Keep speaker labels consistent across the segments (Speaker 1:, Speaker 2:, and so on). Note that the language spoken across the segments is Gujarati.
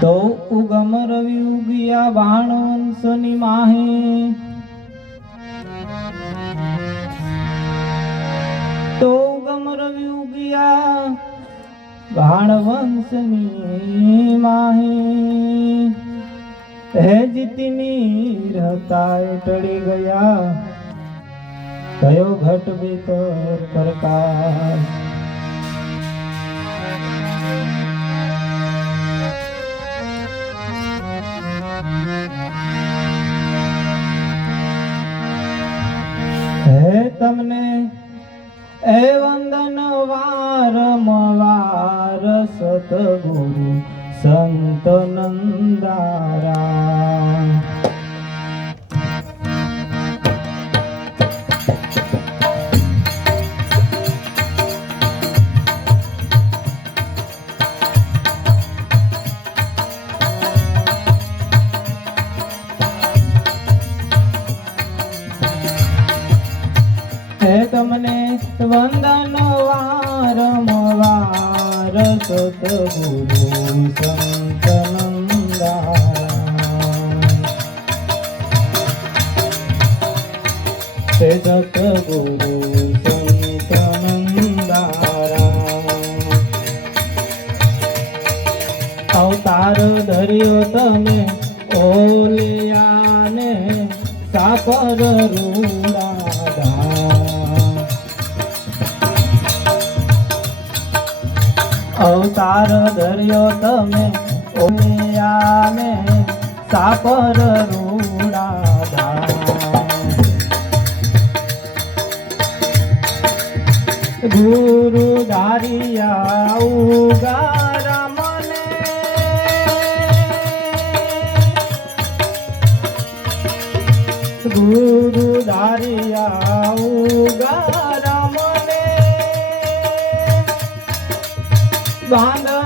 Speaker 1: તો ઉગમ રવિ ઉગિયા બાણ વંશની માહે. તો ઉગમ રવિ ઉગિયા બાણ વંશની માહે. હે જીતની રહતા ટળી ગયા. કયો ઘટ ભીતર પ્રકાશ તમને એ વંદન વારમવાર સતગુરુ સંત નંદારા. તમને વંદન સતગુરુ નંદારા તે સતગુરુ સંત નંદારા અવતાર ધર્યો તમે ઓલિયાને સાપર રૂડાદા ધર્યો તમે ઓમિયાને સાપર રૂડાદા ગુરુ ધારિયા ઉગારા મને. ગુરુ ધારિયા ઉગારા મને. બાંદરા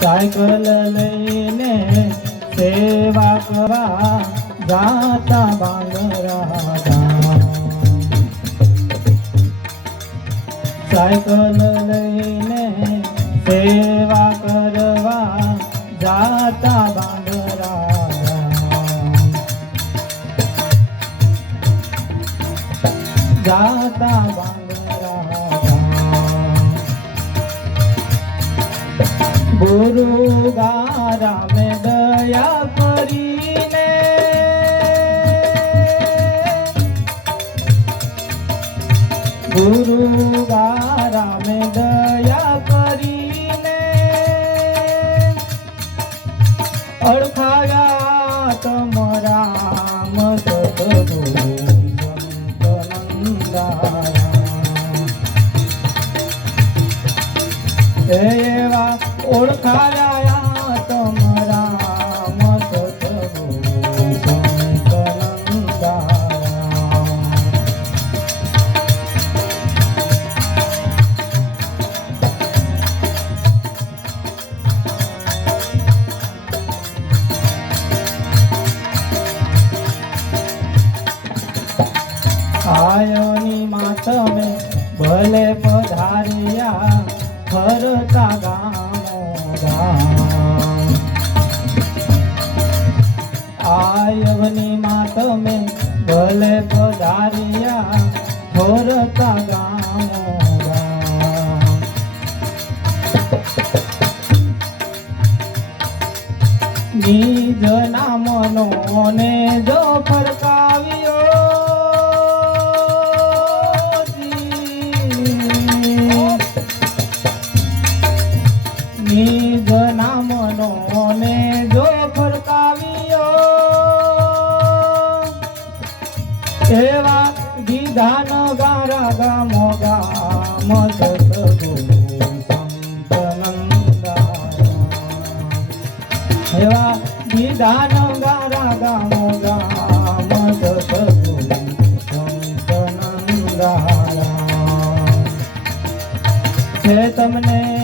Speaker 1: સાયકલ લઈને સેવા કરવા જાતા બાંગરા. સાયકલ લઈને સેવા કરવા જાતા બાંગરા. જાતા ગુરુ ગારા મેં દયા ફરતા ગામો ગામ. આયવની માતમે ભલે પધારિયા ફરતા ગામો. નિજ નામનો ને જો ફરકાવ્યો. એવા વિધાનો ગારા ગામો ગામ એવા વિધાનો ગારા ગામો ગામ સંતનંદારા તમને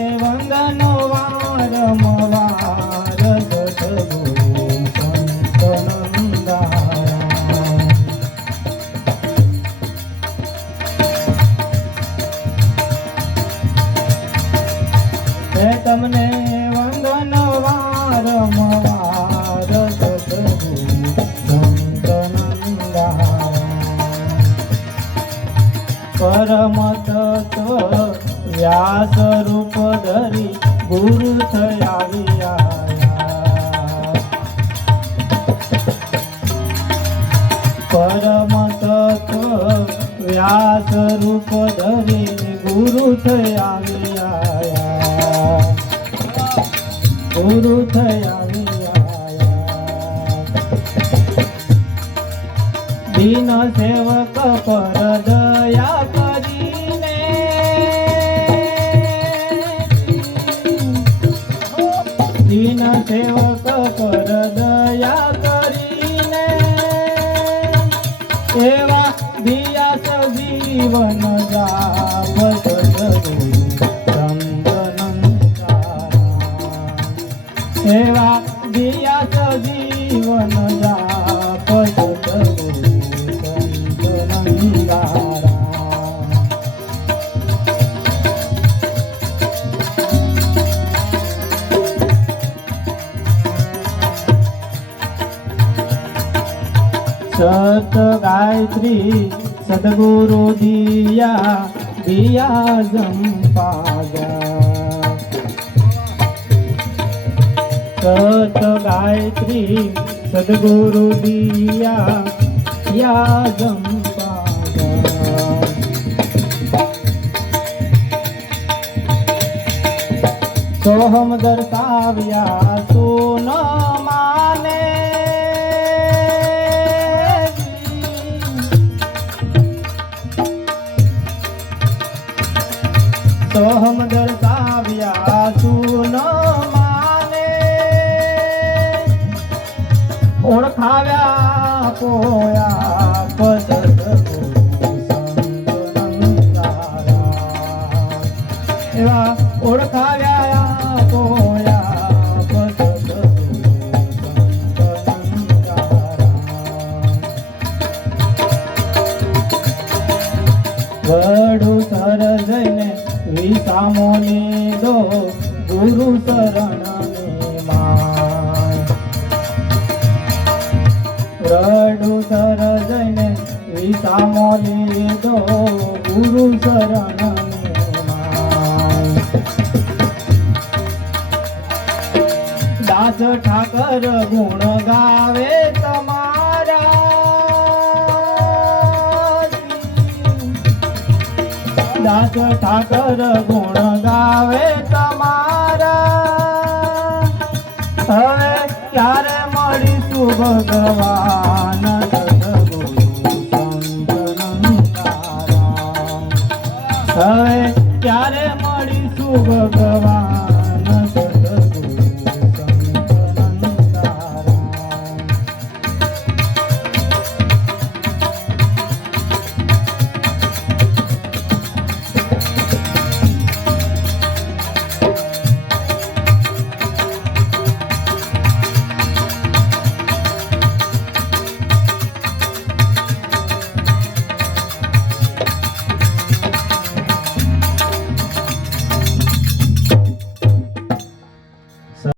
Speaker 1: તમને વંદન સતગુરુ પરમ તત્વ વ્યાસ રૂપ ધરી ગુરુ થયા વિયા પરમ તત્વ વ્યાસ રૂપ ધરી ગુરુ થયા ગુરુ થયા દીન સેવક પર દયા કરીને દીન સેવક પર દયા કરીને એવા દિયા જીવન જાપ ગાયત્રી સદગુરુ દિયા દિયા જંપાગા સત ગાયત્રી સદગુરુ દિયા યા જંપાગા સોહમ દર્શાવ્યા સોન માને સોહમ દર્શાવ્યા સુન માને. ઓળખાવ્યા પોયા પદ રડુ સર જઈને વિસામો લીધો ગુરુ શરણ દાસ ઠાકર ગુણ ગાવે તમારા. દાસ ઠાકર ગુણ ગાવે તમારા. ભગવાન. હવે ક્યારે મળીશું ભગવાન